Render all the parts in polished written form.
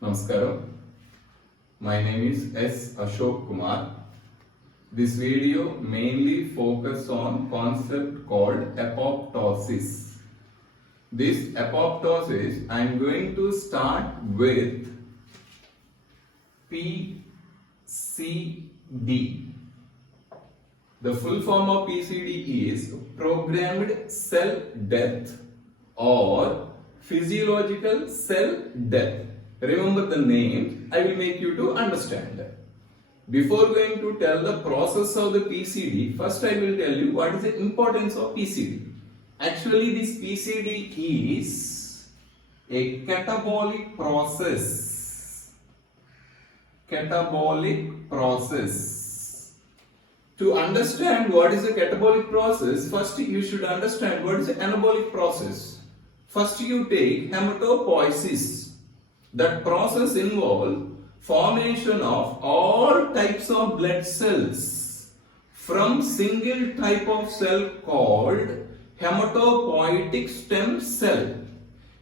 Namaskaram. My name is S. Ashok Kumar. This video mainly focuses on concept called apoptosis. This apoptosis I am going to start with PCD. The full form of PCD is programmed cell death or physiological cell death. Remember the name, I will make you to understand. Before going to tell the process of the PCD, first I will tell you what is the importance of PCD. Actually, this PCD is a catabolic process. Catabolic process. To understand what is a catabolic process, first you should understand what is the anabolic process. First you take hematopoiesis. That process involves formation of all types of blood cells from single type of cell called hematopoietic stem cell.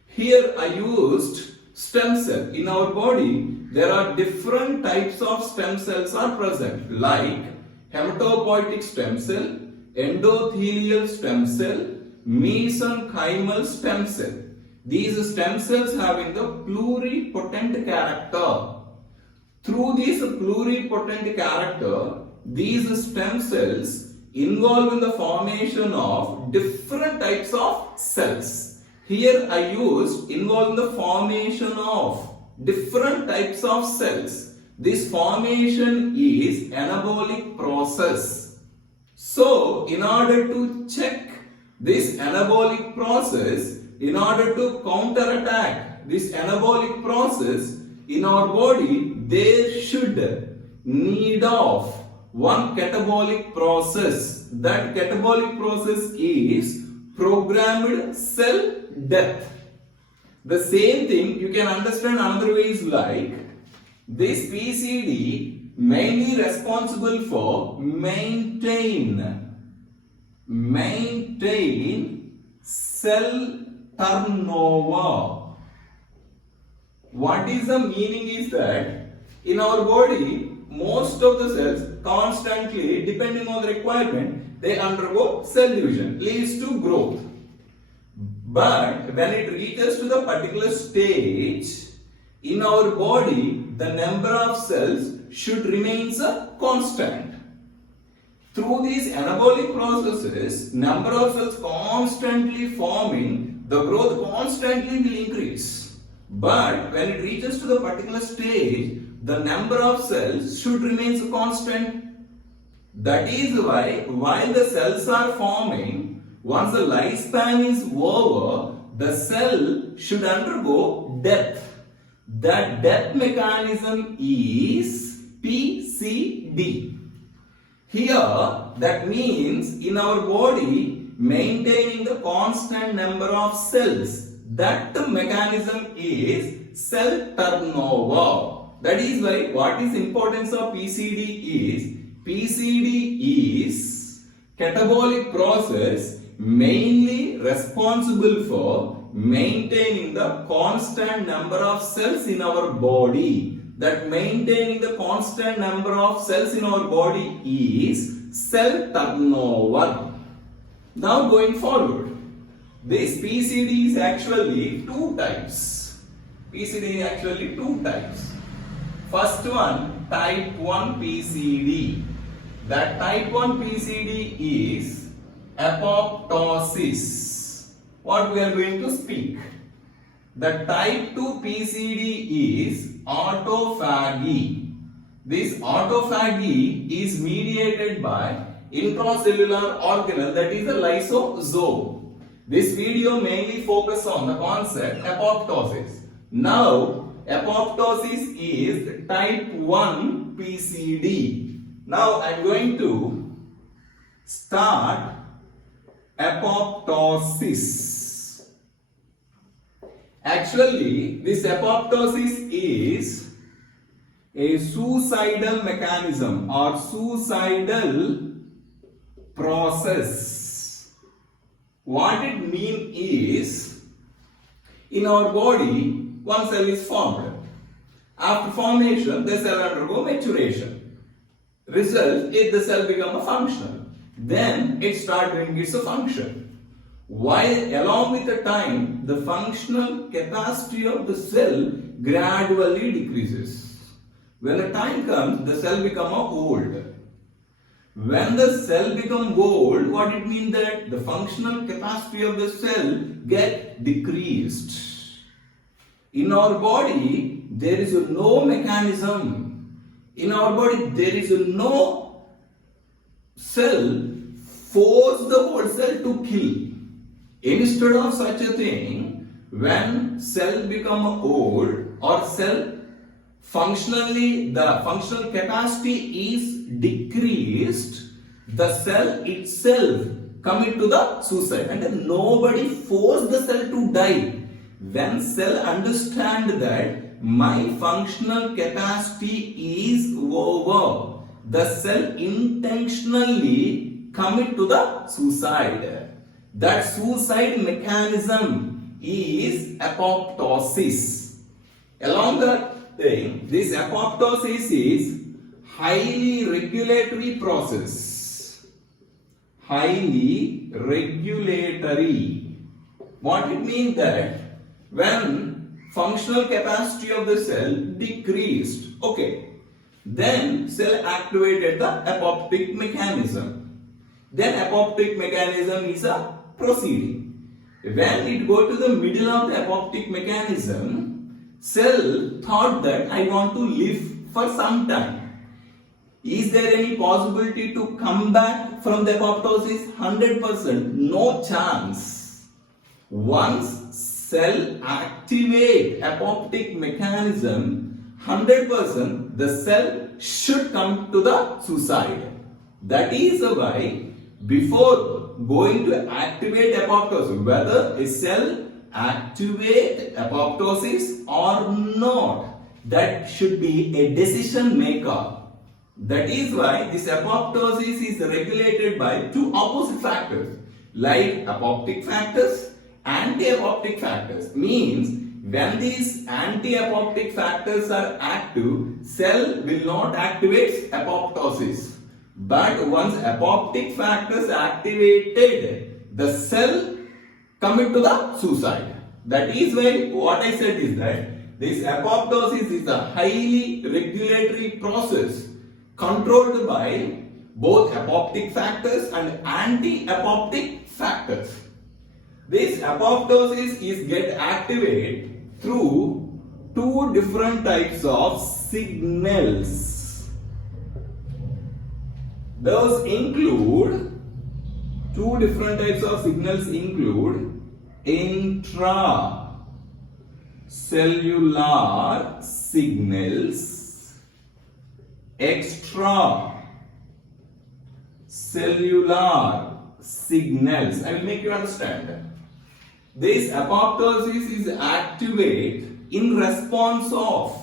Here I used stem cell. In our body there are different types of stem cells are present like hematopoietic stem cell, endothelial stem cell, mesenchymal stem cell. These stem cells having the pluripotent character. Through this pluripotent character, these stem cells involve in the formation of different types of cells. Here I used involve in the formation of different types of cells. This formation is anabolic process. So, in order to check this anabolic process, in order to counterattack this anabolic process in our body, there should need of one catabolic process. That catabolic process is programmed cell death. The same thing you can understand another ways like this PCD mainly responsible for maintain cell turnover. What is the meaning is that in our body most of the cells constantly depending on the requirement they undergo cell division leads to growth. But when it reaches to the particular stage in our body the number of cells should remain constant. Through these anabolic processes number of cells constantly forming, the growth constantly will increase. But when it reaches to the particular stage, the number of cells should remain constant. That is why while the cells are forming, once the lifespan is over, the cell should undergo death. That death mechanism is PCD. Here, that means in our body, maintaining the constant number of cells. That mechanism is cell turnover. That is why what is importance of PCD is catabolic process mainly responsible for maintaining the constant number of cells in our body. That maintaining the constant number of cells in our body is cell turnover. Now going forward, this PCD is actually two types. PCD is actually two types. First one, type 1 PCD. That type 1 PCD is apoptosis. What we are going to speak. The type 2 PCD is autophagy. This autophagy is mediated by intracellular organelle, that is a lysosome. This video mainly focuses on the concept apoptosis. Now, apoptosis is type 1 PCD. Now, I am going to start apoptosis. Actually, this apoptosis is a suicidal mechanism or suicidal process. What it means is, in our body, one cell is formed. After formation, the cell undergo maturation. Result is the cell become a functional. Then it start doing its function. While along with the time, the functional capacity of the cell gradually decreases. When the time comes, the cell become old. When the cell become old, what it means that the functional capacity of the cell get decreased. In our body, there is no mechanism. In our body, there is no cell force the whole cell to kill. Instead of such a thing, when cell become old or cell functionally, the functional capacity is decreased, the cell itself commit to the suicide, and then nobody force the cell to die. When cell understand that my functional capacity is over, the cell intentionally commit to the suicide. That suicide mechanism is apoptosis. Along the thing, this apoptosis is highly regulatory process. Highly regulatory. What it means that when functional capacity of the cell decreased, okay, then cell activated the apoptic mechanism. Then apoptic mechanism is a proceeding. When it go to the middle of the apoptic mechanism, cell thought that I want to live for some time. Is there any possibility to come back from the apoptosis? 100%, no chance. Once cell activate apoptic mechanism, 100% the cell should come to the suicide. That is why before going to activate apoptosis, whether a cell activate apoptosis or not, that should be a decision maker. That is why this apoptosis is regulated by two opposite factors, like apoptic factors, anti-apoptic factors. Means when these anti-apoptic factors are active, cell will not activate apoptosis. But once apoptic factors activated, the cell commit to the suicide. That is why what I said is that this apoptosis is a highly regulatory process controlled by both apoptic factors and anti-apoptic factors. This apoptosis is get activated through two different types of signals. Those include, two different types of signals include intracellular signals, extracellular signals. I will make you understand. This apoptosis is activated in response of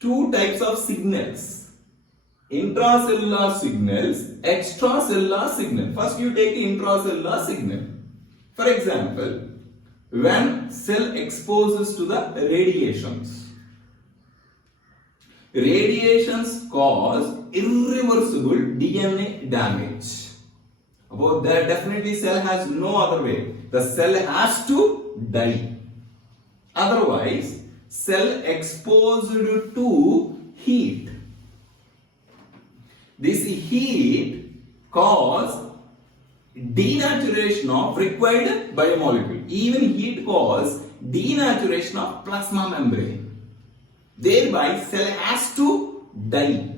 two types of signals. Intracellular signals, extracellular signal. First you take intracellular signal. For example, when cell exposes to the radiations, radiations cause irreversible DNA damage. About that, definitely cell has no other way. The cell has to die. Otherwise, cell exposed to heat. This heat cause denaturation of required biomolecule. Even heat cause denaturation of plasma membrane. Thereby, cell has to die.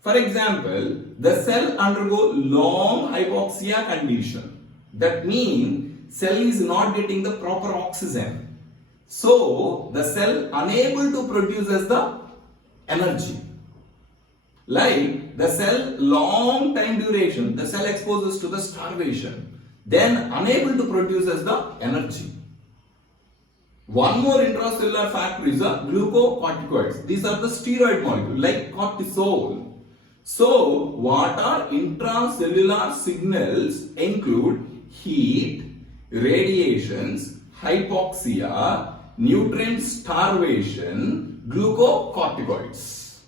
For example, the cell undergo long hypoxia condition. That means cell is not getting the proper oxygen. So, the cell unable to produce as the energy. Like the cell long time duration, the cell exposes to the starvation, then unable to produce as the energy. One more intracellular factor is the glucocorticoids. These are the steroid molecules like cortisol. So, what are intracellular signals include heat, radiations, hypoxia, nutrient starvation, glucocorticoids.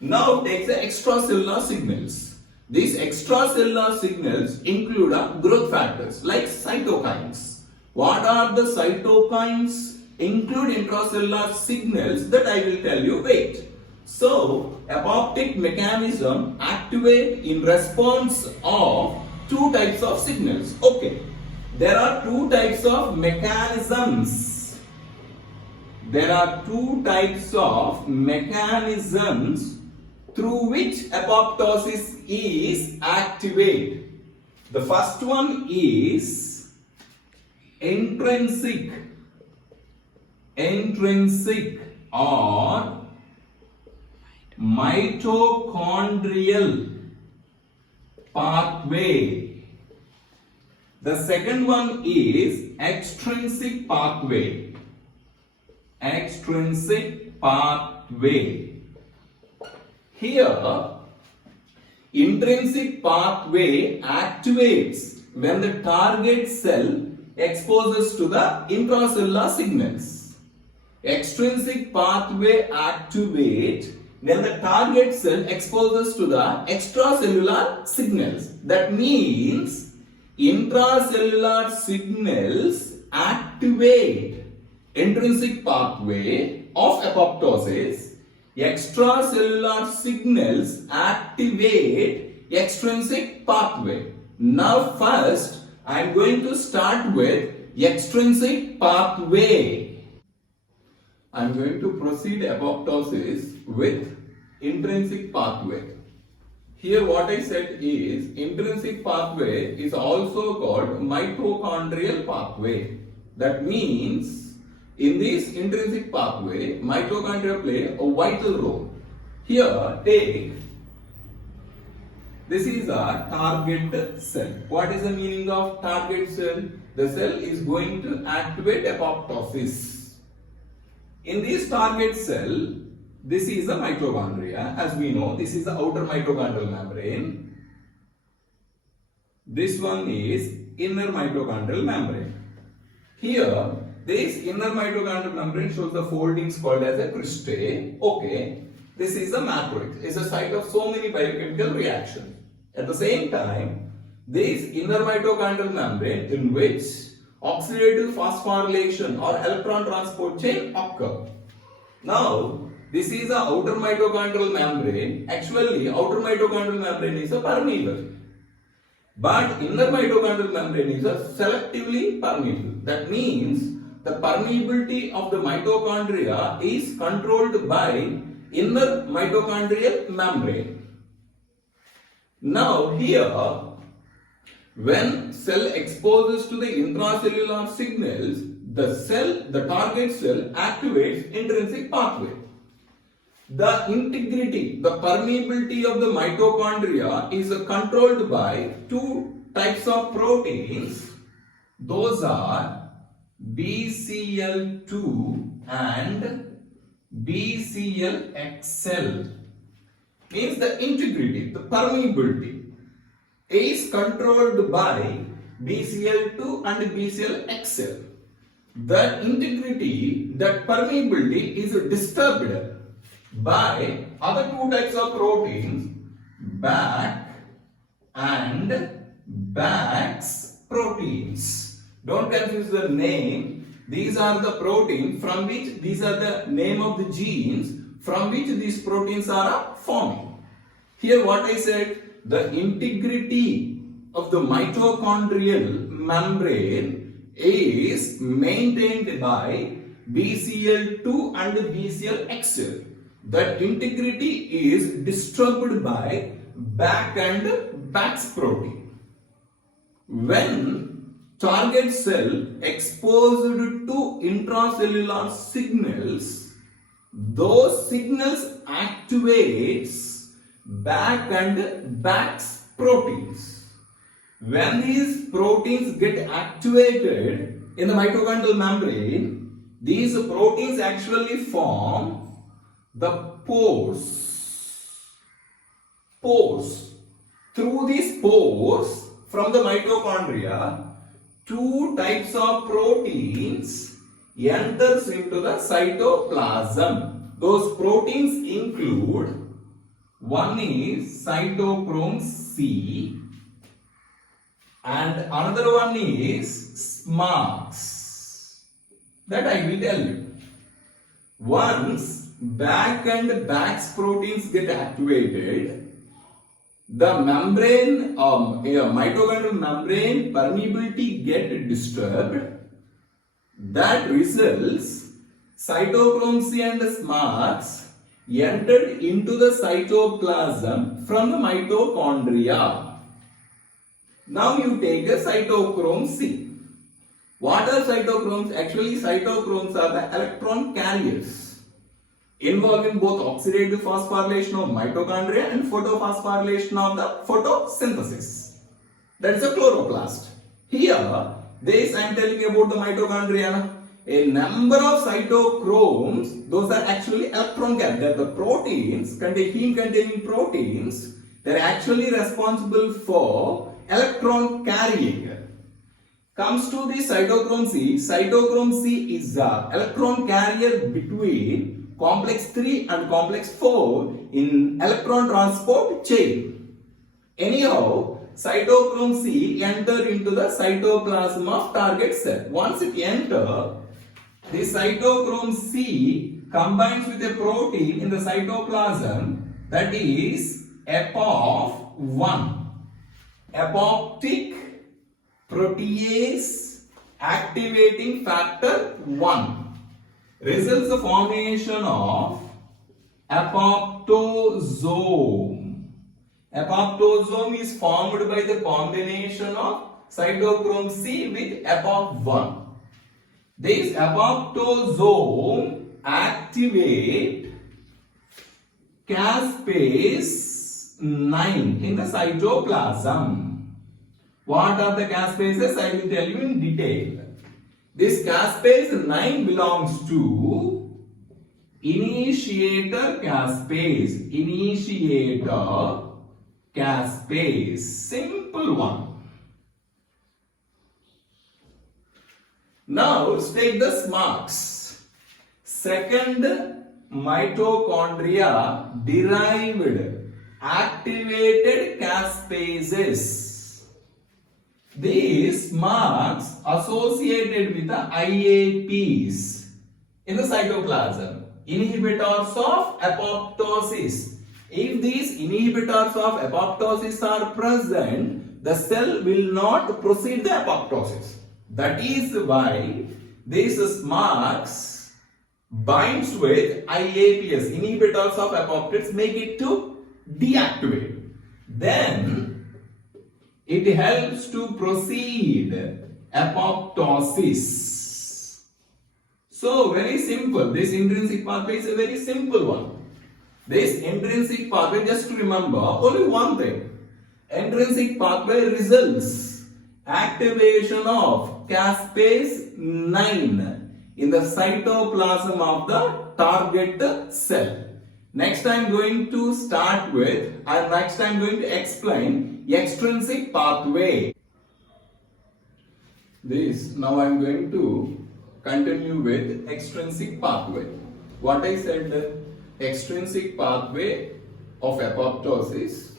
Now take the extracellular signals. These extracellular signals include growth factors like cytokines. What are the cytokines? Include intracellular signals that I will tell you. Wait. So, apoptic mechanism activate in response of two types of signals. Okay. There are two types of mechanisms. There are two types of mechanisms through which apoptosis is activated. The first one is intrinsic or mitochondrial pathway. The second one is extrinsic pathway. Extrinsic pathway. Here, intrinsic pathway activates when the target cell exposes to the intracellular signals. Extrinsic pathway activates when the target cell exposes to the extracellular signals. That means intracellular signals activate intrinsic pathway of apoptosis. Extracellular signals activate extrinsic pathway. Now first I am going to start with extrinsic pathway. I am going to proceed apoptosis with intrinsic pathway. Here what I said is intrinsic pathway is also called mitochondrial pathway. That means in this intrinsic pathway, mitochondria play a vital role. Here, take, this is a target cell. What is the meaning of target cell? The cell is going to activate apoptosis. In this target cell, this is a mitochondria. As we know, this is the outer mitochondrial membrane. This one is inner mitochondrial membrane. Here, this inner mitochondrial membrane shows the foldings called as a cristae. Okay, this is a matrix. It's a site of so many biochemical reactions. At the same time, this inner mitochondrial membrane in which oxidative phosphorylation or electron transport chain occur. Now, this is the outer mitochondrial membrane. Actually, outer mitochondrial membrane is a permeable. But inner mitochondrial membrane is a selectively permeable. That means the permeability of the mitochondria is controlled by inner mitochondrial membrane. Now here, when cell exposes to the intracellular signals, the target cell activates intrinsic pathway. The integrity, the permeability of the mitochondria is controlled by two types of proteins. Those are BCL2 and BCLXL. Means the integrity, the permeability is controlled by BCL2 and BCLXL. The integrity, that permeability is disturbed by other two types of proteins, BAC and BAX proteins. Don't confuse the name. These are the proteins from which, these are the name of the genes from which these proteins are forming. Here what I said, the integrity of the mitochondrial membrane is maintained by BCL2 and BCLXL. That integrity is disturbed by BAC and BAX protein. When target cell exposed to intracellular signals, those signals activates BAC and BAX proteins. When these proteins get activated in the mitochondrial membrane, these proteins actually form the pores. Through these pores from the mitochondria, two types of proteins enters into the cytoplasm. Those proteins include, one is cytochrome C and another one is SMARCS. That I will tell you. Once back and Bax proteins get activated, the membrane, mitochondrial membrane permeability get disturbed. That results cytochrome C and SMARCS entered into the cytoplasm from the mitochondria. Now you take a cytochrome C. What are cytochromes? Actually, cytochromes are the electron carriers involving both oxidative phosphorylation of mitochondria and photophosphorylation of the photosynthesis. That is a chloroplast. Here, this I am telling you about the mitochondria. A number of cytochromes, those are actually electron carriers. The proteins, heme-containing proteins, they are actually responsible for electron carrying. Comes to the cytochrome C. Cytochrome C is the electron carrier between complex 3 and complex 4 in electron transport chain. Anyhow, cytochrome C enter into the cytoplasm of target cell. Once it enter, the cytochrome C combines with a protein in the cytoplasm, that is APOP1, apoptic protease activating factor 1, results the formation of apoptosome. Apoptosome is formed by the combination of cytochrome C with APOP1. This apoptosome activate caspase 9 in the cytoplasm. What are the caspases? I will tell you in detail. This caspase 9 belongs to initiator caspase. Initiator caspase. Simple one. Now let's take the SMARCS. Second mitochondria derived activated caspases. These marks associated with the IAPs in the cytoplasm, inhibitors of apoptosis. If these inhibitors of apoptosis are present, the cell will not proceed the apoptosis. That is why these marks binds with IAPs, inhibitors of apoptosis, make it to deactivate. Then it helps to proceed apoptosis. So very simple. This intrinsic pathway is a very simple one. This intrinsic pathway, just to remember only one thing. Intrinsic pathway results activation of caspase 9 in the cytoplasm of the target cell. Next I am going to start with, and next I am going to explain extrinsic pathway. Now I am going to continue with extrinsic pathway. What I said, extrinsic pathway of apoptosis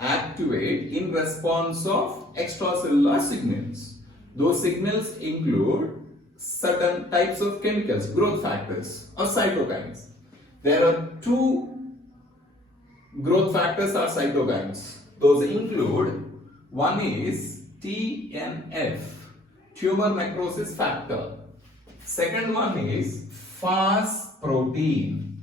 activate in response of extracellular signals. Those signals include certain types of chemicals, growth factors or cytokines. There are two growth factors or cytokines. Those include, one is TNF, tumor necrosis factor. Second one is FAS protein.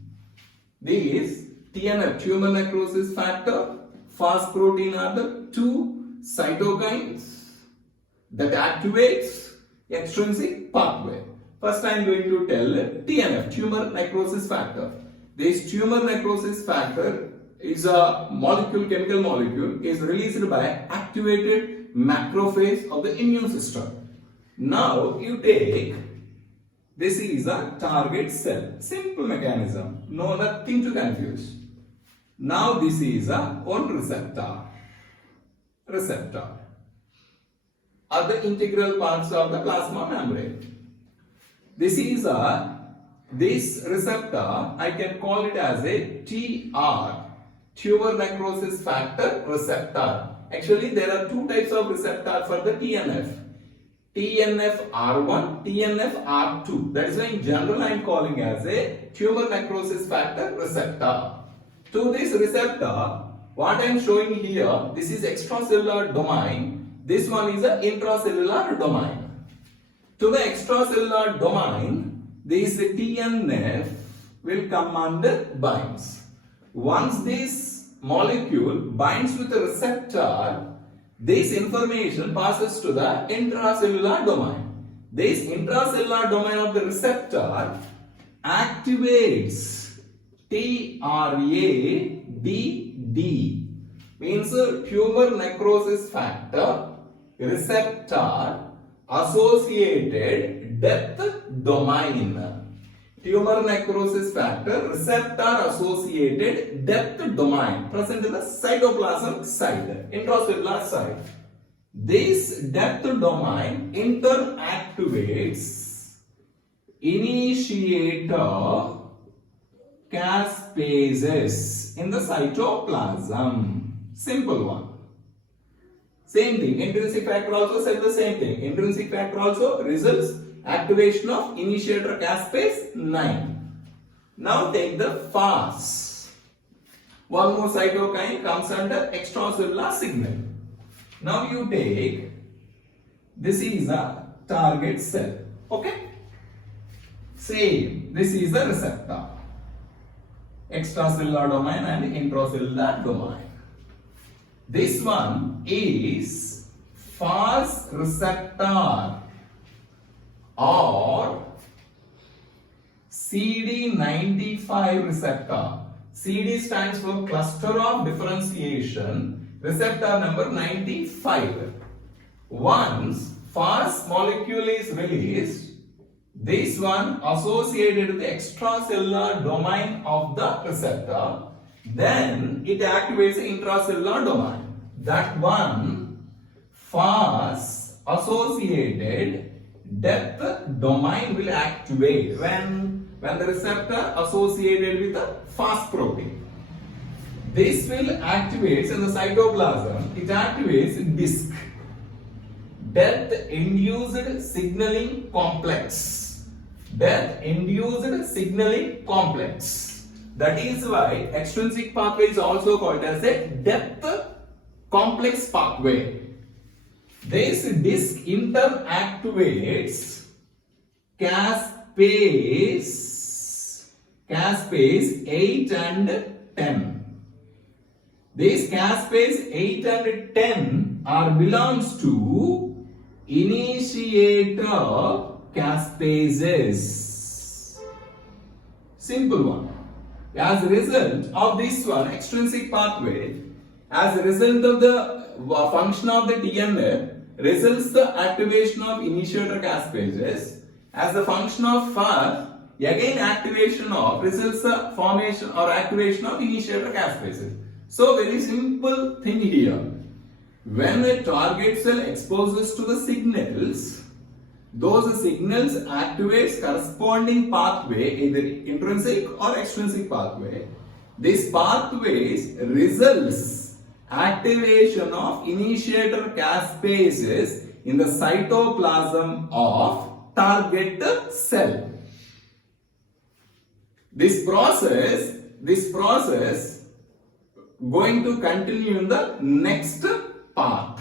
These TNF, tumor necrosis factor, FAS protein are the two cytokines that activates extrinsic pathway. First I am going to tell TNF, tumor necrosis factor. This tumor necrosis factor is a molecule, chemical molecule, is released by activated macrophage of the immune system. Now you take, this is a target cell. Simple mechanism, no nothing to confuse. Now this is a one receptor. Are the integral parts of the plasma membrane. This receptor, I can call it as a TR, tumor necrosis factor receptor. Actually, there are two types of receptor for the TNF. TNF-R1, TNF-R2. That is why in general I am calling as a tumor necrosis factor receptor. To this receptor, what I am showing here, this is extracellular domain. This one is an intracellular domain. To the extracellular domain, this TNF will come under binds. Once this molecule binds with the receptor, this information passes to the intracellular domain. This intracellular domain of the receptor activates TRADD, means tumor necrosis factor receptor associated death domain. Tumor necrosis factor receptor associated death domain present in the cytoplasm side, intracellular side. This death domain interactivates initiator caspases in the cytoplasm. Simple one. Same thing. Intrinsic factor also said the same thing. Intrinsic factor also results activation of initiator caspase 9. Now take the FAS. One more cytokine comes under extracellular signal. Now you take, this is a target cell. Okay? Same. This is the receptor. Extracellular domain and intracellular domain. This one is FAS receptor or CD95 receptor. CD stands for cluster of differentiation, receptor number 95. Once FAS molecule is released, this one associated with the extracellular domain of the receptor, then it activates the intracellular domain. That one FAS associated death domain will activate when the receptor associated with the FAS protein. This will activate in the cytoplasm. It activates DISC, death induced signaling complex. Death induced signaling complex. That is why extrinsic pathway is also called as a death complex pathway. This disc interactivates caspase 8 and 10. These caspase 8 and 10 belongs to initiator caspases. Simple one. As a result of this one, extrinsic pathway, as a result of the function of the TNF, results the activation of initiator caspases. As the function of FAS, again activation of results the formation or activation of initiator caspases. So very simple thing here. When a target cell exposes to the signals, those signals activates corresponding pathway, either intrinsic or extrinsic pathway. This pathways results activation of initiator caspases in the cytoplasm of target cell. This process going to continue in the next part.